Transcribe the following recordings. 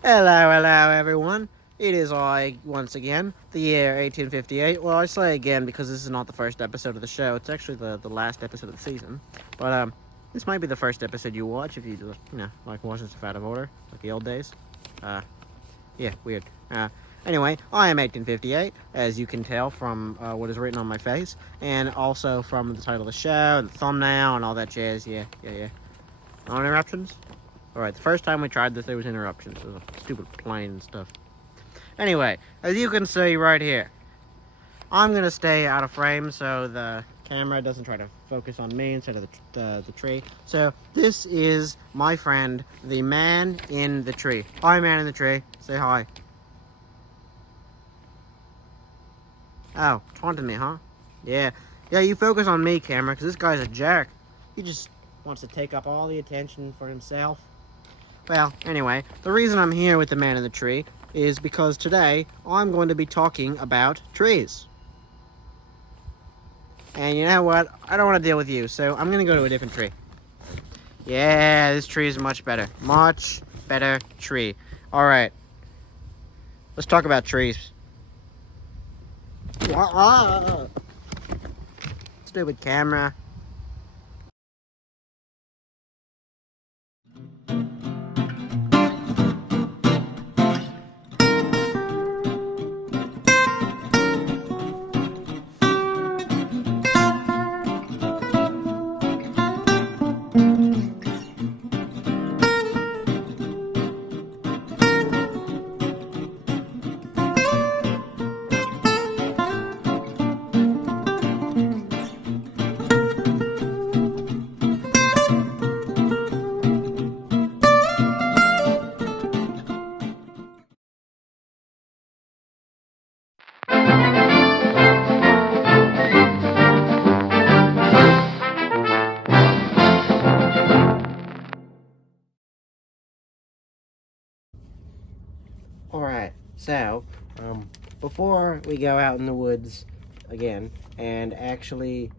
Hello, hello, everyone. It is I, once again, the year 1858. Well, I say again because this is not the first episode of the show. It's actually the last episode of the season. But, this might be the first episode you watch if you, like watching stuff out of order, like the old days. Uh, yeah, weird. Anyway, I am 1858, as you can tell from what is written on my face, and also from the title of the show, and the thumbnail, and all that jazz. Yeah. No interruptions? Alright, the first time we tried this, there was interruptions. There was a stupid plane and stuff. Anyway, as you can see right here, I'm going to stay out of frame so the camera doesn't try to focus on me instead of the tree. So, this is my friend, the man in the tree. Hi, man in the tree. Say hi. Oh, taunting me, huh? Yeah, you focus on me, camera, because this guy's a jerk. He just wants to take up all the attention for himself. Well, anyway, the reason I'm here with the man in the tree is because today I'm going to be talking about trees. And you know what? I don't want to deal with you, so I'm going to go to a different tree. Yeah, this tree is much better. Much better tree. Alright, let's talk about trees. Stupid camera. Alright, so, before we go out in the woods again and actually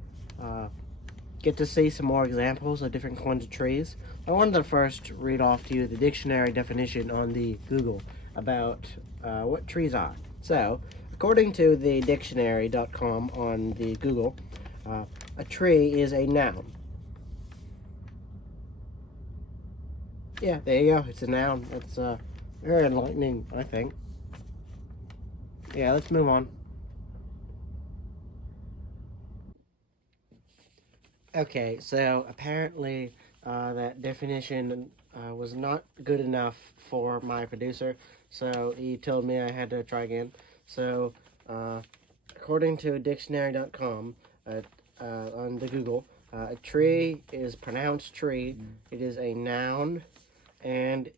get to see some more examples of different kinds of trees, I wanted to first read off to you the dictionary definition on the Google about what trees are. So, according to the dictionary.com on the Google, a tree is a noun. Yeah, there you go. It's a noun. It's very enlightening, I think. Yeah, let's move on. Okay, so apparently that definition was not good enough for my producer, so he told me I had to try again. So, according to dictionary.com on the Google, a tree is pronounced tree. It is a noun, and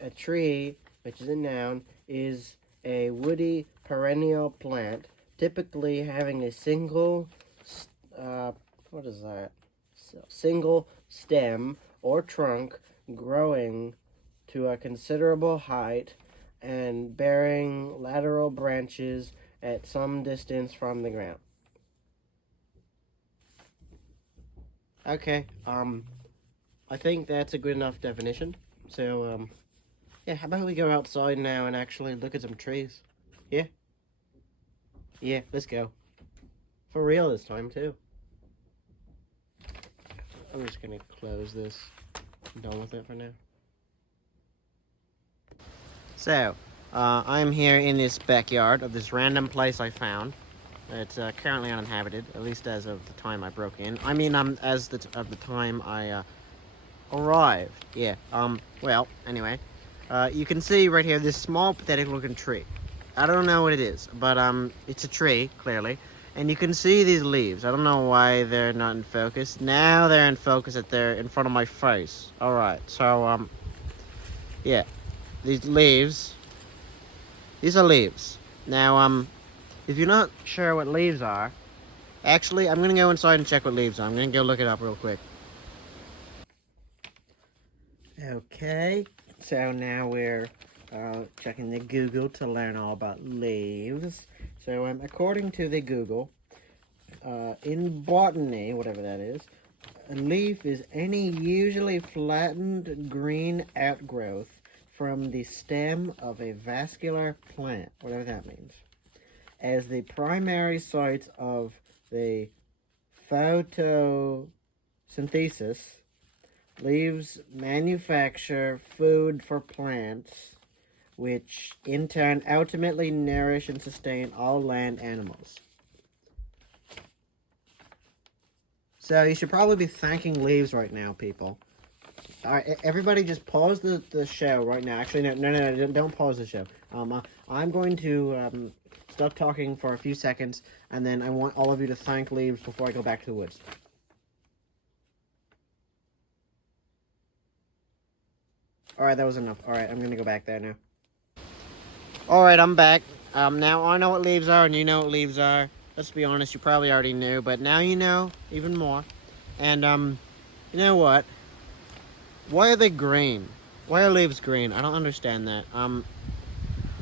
a tree, which is a noun, is a woody perennial plant, typically having a single what is that? Single stem or trunk growing to a considerable height and bearing lateral branches at some distance from the ground. Okay, I think that's a good enough definition. So, yeah, how about we go outside now and actually look at some trees? Yeah? Yeah, let's go. For real this time, too. I'm just gonna close this. I'm done with it for now. So, I'm here in this backyard of this random place I found. It's currently uninhabited, at least as of the time I broke in. I mean, as of the time I arrived. Yeah. Well, anyway, you can see right here this small, pathetic-looking tree. I don't know what it is, but it's a tree clearly, and you can see these leaves. I don't know why they're not in focus. Now they're in focus. That they're in front of my face. All right. So yeah, these leaves. These are leaves. Now if you're not sure what leaves are, actually, I'm gonna go inside and check what leaves are. I'm gonna go look it up real quick. Okay, so now we're checking the Google to learn all about leaves. So, according to the Google, in botany, whatever that is, a leaf is any usually flattened green outgrowth from the stem of a vascular plant, whatever that means, as the primary sites of the photosynthesis. Leaves manufacture food for plants, which in turn ultimately nourish and sustain all land animals. So you should probably be thanking leaves right now, people. All right, everybody, just pause the show right now. Actually, no, don't pause the show. I'm going to stop talking for a few seconds, and then I want all of you to thank leaves before I go back to the woods. All right, that was enough. All right, I'm gonna go back there now. All right, I'm back. Now I know what leaves are, and you know what leaves are. Let's be honest, you probably already knew, but now you know even more. And you know what? Why are they green? Why are leaves green? I don't understand that. Are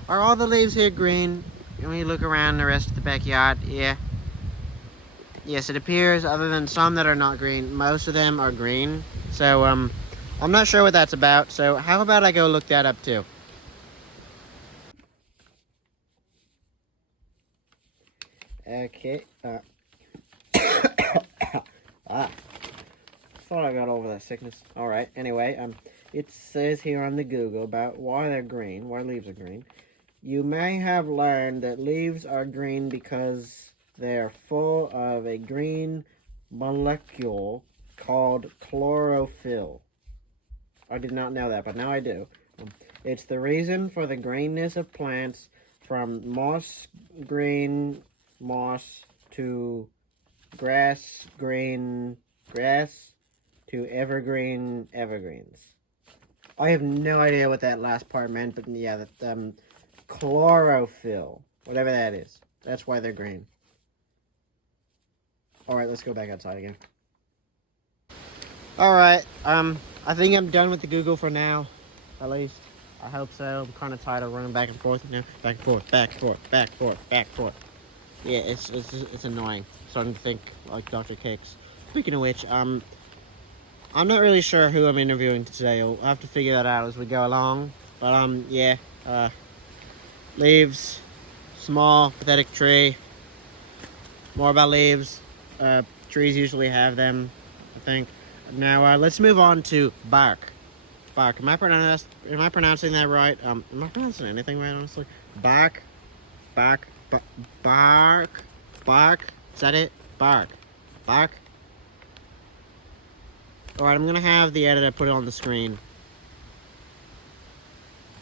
all the leaves here green? When you look around the rest of the backyard, yeah. Yes, it appears, other than some that are not green, most of them are green. So, I'm not sure what that's about, so how about I go look that up too? Okay, thought I got over that sickness. Alright, anyway, it says here on the Google about why they're green, why leaves are green. You may have learned that leaves are green because they're full of a green molecule called chlorophyll. I did not know that, but now I do. It's the reason for the greenness of plants from green moss to green grass to evergreen evergreens. I have no idea what that last part meant, but yeah, that chlorophyll, whatever that is. That's why they're green. All right, let's go back outside again. All right, I think I'm done with the Google for now, at least. I hope so. I'm kind of tired of running back and forth now. Back and forth, back and forth, back and forth, back and forth. Yeah, it's annoying. Starting to think like Dr. Cakes. Speaking of which, I'm not really sure who I'm interviewing today. We'll have to figure that out as we go along. But yeah, leaves, small, pathetic tree. More about leaves. Trees usually have them, I think. Now let's move on to bark. Bark. Am I pronouncing that right? Am I pronouncing anything right? Honestly, bark, bark, bark, bark. Is that it? Bark, bark. All right, I'm gonna have the editor put it on the screen.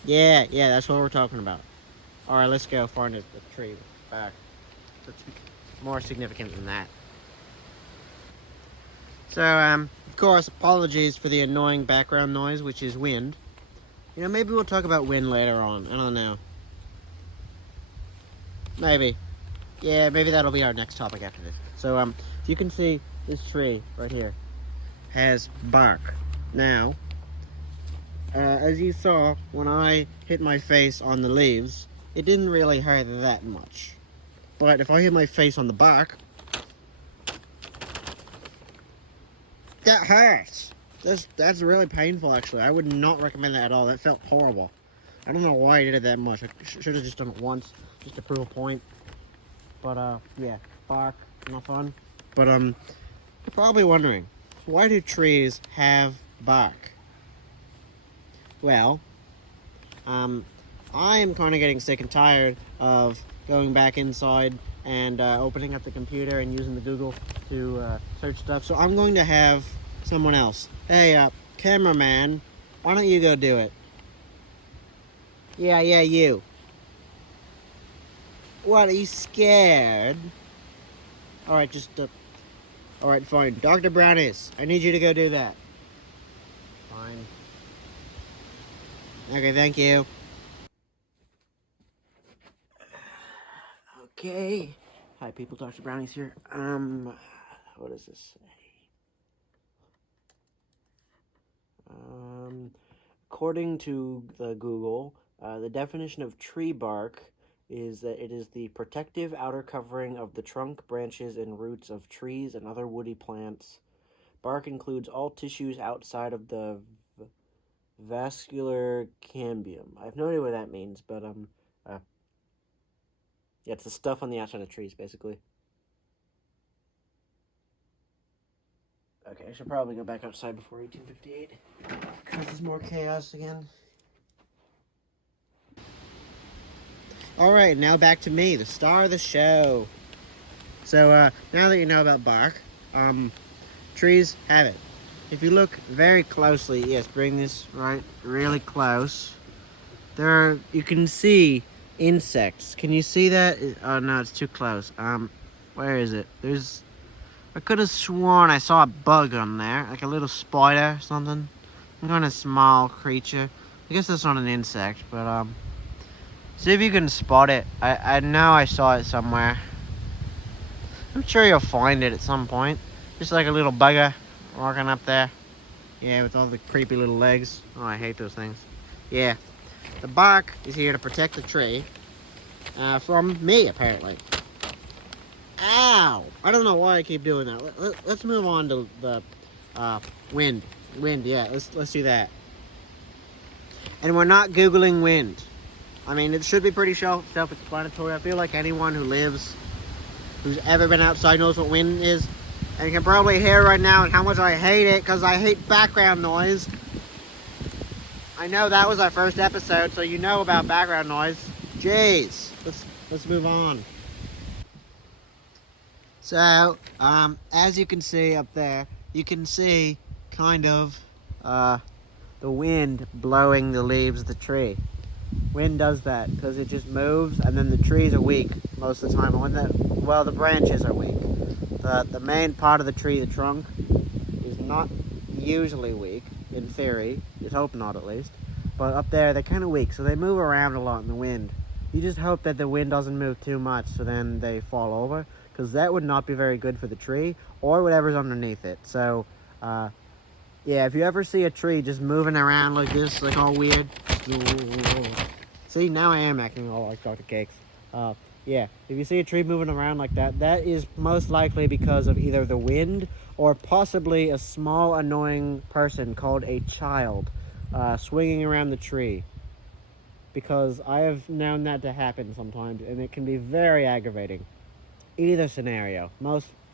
Yeah, that's what we're talking about. All right, let's go find the tree. Bark. That's more significant than that. So, of course, apologies for the annoying background noise, which is wind. You know, maybe we'll talk about wind later on. I don't know. Maybe. Yeah, maybe that'll be our next topic after this. So, if you can see, this tree right here has bark. Now, as you saw, when I hit my face on the leaves, it didn't really hurt that much. But if I hit my face on the bark, that hurts. That's really painful, actually. I would not recommend that at all. That felt horrible. I don't know why I did it that much. I should have just done it once, just to prove a point. But, yeah, bark, not fun. But, you're probably wondering, why do trees have bark? Well, I am kind of getting sick and tired of going back inside and opening up the computer and using the Google to search stuff. So I'm going to have someone else. Hey, cameraman, why don't you go do it? Yeah, you. What, are you scared? Alright, alright, fine. Dr. Brownies, I need you to go do that. Fine. Okay, thank you. Okay. Hi, people. Dr. Brownies here. What does this say? According to the Google, the definition of tree bark is that it is the protective outer covering of the trunk, branches, and roots of trees and other woody plants. Bark includes all tissues outside of the vascular cambium. I have no idea what that means, but yeah, it's the stuff on the outside of trees, basically. Okay, I should probably go back outside before 1858, because there's more chaos again. Alright, now back to me, the star of the show. So, now that you know about bark, trees have it. If you look very closely, yes, bring this right really close, you can see insects. Can you see that? Oh no, it's too close. Where is it? I could have sworn I saw a bug on there, like a little spider or something. Some kind of small creature. I guess that's not an insect, but see if you can spot it. I know I saw it somewhere. I'm sure you'll find it at some point. Just like a little bugger walking up there. Yeah, with all the creepy little legs. Oh, I hate those things. Yeah. The bark is here to protect the tree from me, apparently. Ow! I don't know why I keep doing that. Let's move on to the wind. Wind, yeah, let's do that. And we're not Googling wind. I mean, it should be pretty self-explanatory. I feel like anyone who's ever been outside knows what wind is. And you can probably hear right now how much I hate it, because I hate background noise. I know that was our first episode, so you know about background noise. Jeez, let's move on. So, as you can see up there, you can see kind of the wind blowing the leaves of the tree. Wind does that because it just moves, and then the trees are weak most of the time. The branches are weak. The main part of the tree, the trunk, is not usually weak, in theory. You'd hope not, at least. But up there, they're kind of weak, so they move around a lot in the wind. You just hope that the wind doesn't move too much, so then they fall over, because that would not be very good for the tree, or whatever's underneath it. So, yeah, if you ever see a tree just moving around like this, like all weird. See, now I am acting all like Dr. Cakes. Yeah, if you see a tree moving around like that, that is most likely because of either the wind or possibly a small annoying person called a child swinging around the tree. Because I have known that to happen sometimes, and it can be very aggravating. Either scenario,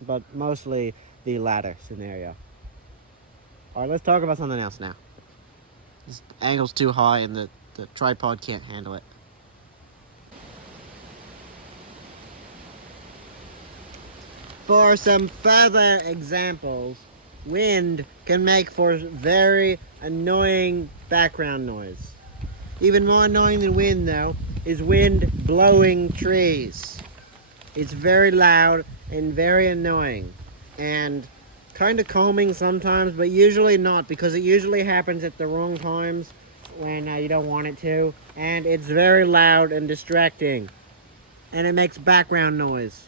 but mostly the latter scenario. Alright, let's talk about something else now. This angle's too high and the tripod can't handle it. For some further examples, wind can make for very annoying background noise. Even more annoying than wind, though, is wind blowing trees. It's very loud and very annoying, and kind of calming sometimes, but usually not, because it usually happens at the wrong times when you don't want it to, and it's very loud and distracting, and it makes background noise.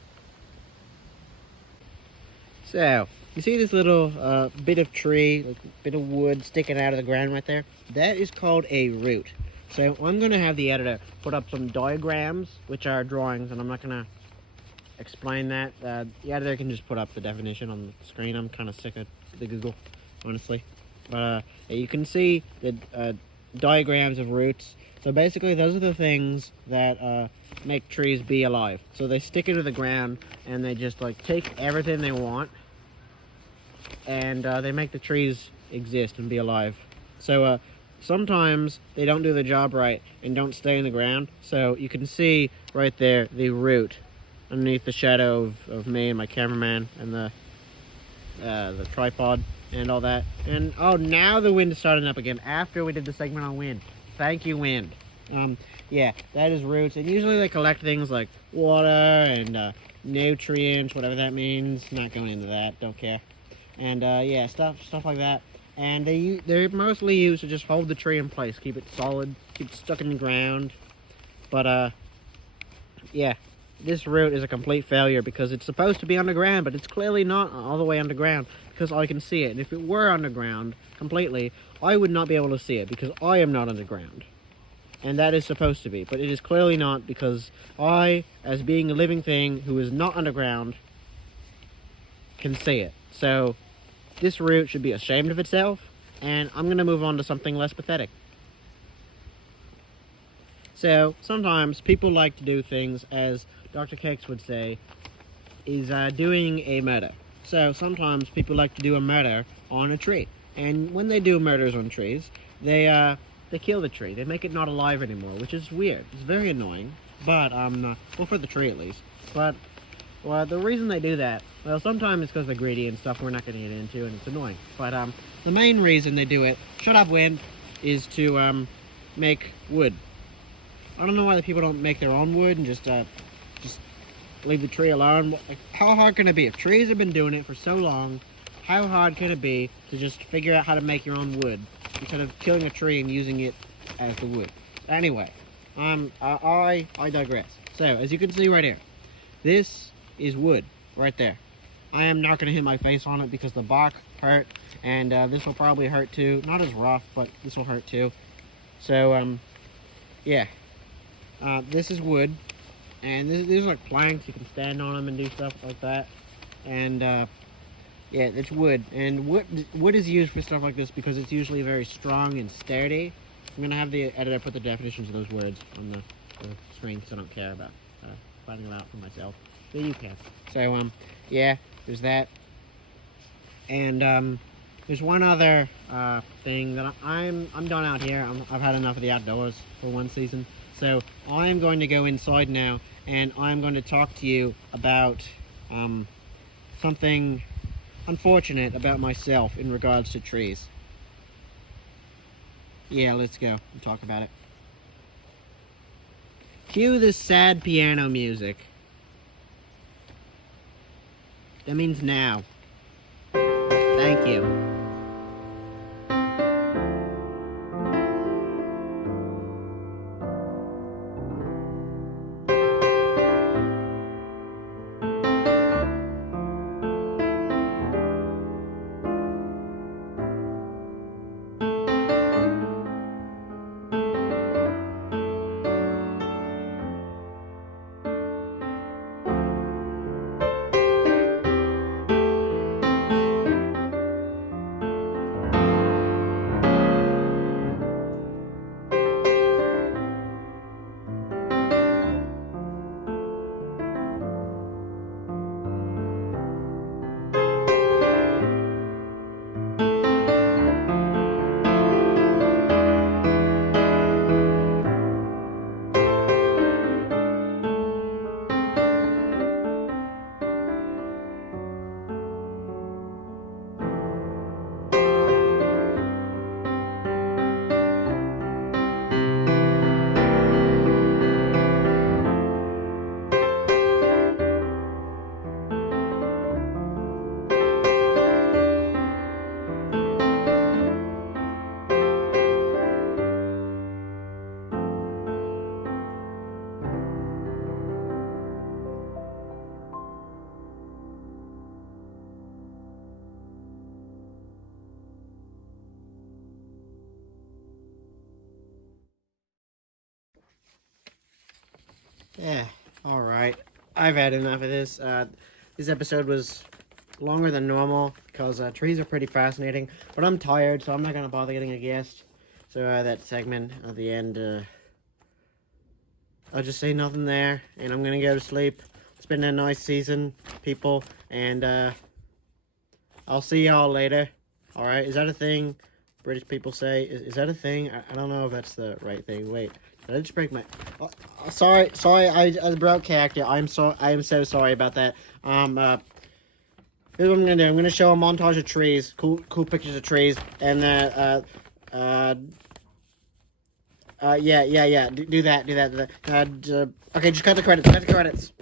So, you see this little bit of tree, like bit of wood sticking out of the ground right there? That is called a root. So I'm going to have the editor put up some diagrams, which are drawings, and I'm not going to explain that. The editor can just put up the definition on the screen. I'm kind of sick of the Google, honestly. But you can see the diagrams of roots. So basically, those are the things that make trees be alive. So they stick into the ground, and they just like take everything they want, and they make the trees exist and be alive. So sometimes they don't do the job right and don't stay in the ground. So you can see right there the root underneath the shadow of me and my cameraman and the tripod and all that. And oh, now the wind is starting up again after we did the segment on wind. Thank you, wind. Yeah, that is roots, and usually they collect things like water and nutrients, whatever that means. Not going into that, don't care. And yeah, stuff like that. And they're mostly used to just hold the tree in place, keep it solid, keep it stuck in the ground. But yeah, this root is a complete failure because it's supposed to be underground, but it's clearly not all the way underground because I can see it. And if it were underground completely, I would not be able to see it because I am not underground. And that is supposed to be, but it is clearly not because I, as being a living thing who is not underground, can see it. So this root should be ashamed of itself And I'm going to move on to something less pathetic. So, sometimes people like to do things, as Dr. Cakes would say, is doing a murder. So, sometimes people like to do a murder on a tree. And when they do murders on trees, they kill the tree. They make it not alive anymore, which is weird. It's very annoying. But, well, for the tree at least. But, well, the reason they do that, well, sometimes it's because they're greedy and stuff we're not going to get into, and it's annoying. But, the main reason they do it, shut up, wind, is to, make wood. I don't know why the people don't make their own wood and just leave the tree alone. Like, how hard can it be? If trees have been doing it for so long, how hard can it be to just figure out how to make your own wood instead of killing a tree and using it as the wood? Anyway, I digress. So, as you can see right here, this is wood right there. I am not going to hit my face on it because the bark hurt, and this will probably hurt too. Not as rough, but this will hurt too. So, yeah. This is wood, and these are like planks. You can stand on them and do stuff like that. And yeah, it's wood. And wood is used for stuff like this because it's usually very strong and sturdy. I'm gonna have the editor put the definitions of those words on the screen because I don't care about finding them out for myself. But you can. So yeah, there's that. And there's one other thing that I'm done out here. I've had enough of the outdoors for one season. So I'm going to go inside now, and I'm going to talk to you about something unfortunate about myself in regards to trees. Yeah, let's go and talk about it. Cue this sad piano music. That means now. Thank you. Yeah, alright. I've had enough of this. This episode was longer than normal because trees are pretty fascinating. But I'm tired, so I'm not going to bother getting a guest. So that segment at the end, I'll just say nothing there. And I'm going to go to sleep. It's been a nice season, people. And I'll see y'all later. Alright, is that a thing British people say? Is that a thing? I don't know if that's the right thing. Wait. Did I just break my... Oh, sorry, I broke character. I am so sorry about that. Here's what I'm gonna do. I'm gonna show a montage of trees, cool pictures of trees, and yeah. Do that. Okay, just cut the credits.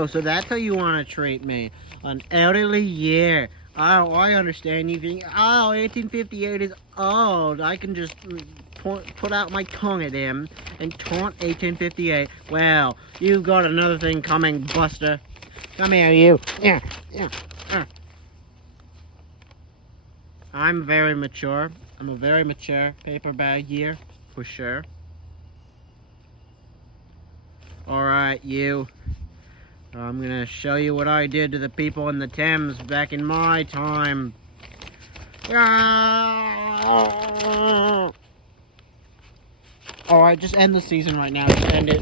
Oh, so that's how you want to treat me. An elderly year. Oh, I understand. You think, oh, 1858 is old. I can just put out my tongue at him and taunt 1858. Well, you've got another thing coming, Buster. Come here, you. Yeah. I'm very mature. I'm a very mature paper bag year, for sure. Alright, you. I'm gonna show you what I did to the people in the Thames back in my time. Alright, just end the season right now. Just end it.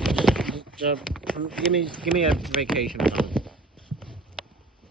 Just, give me a vacation.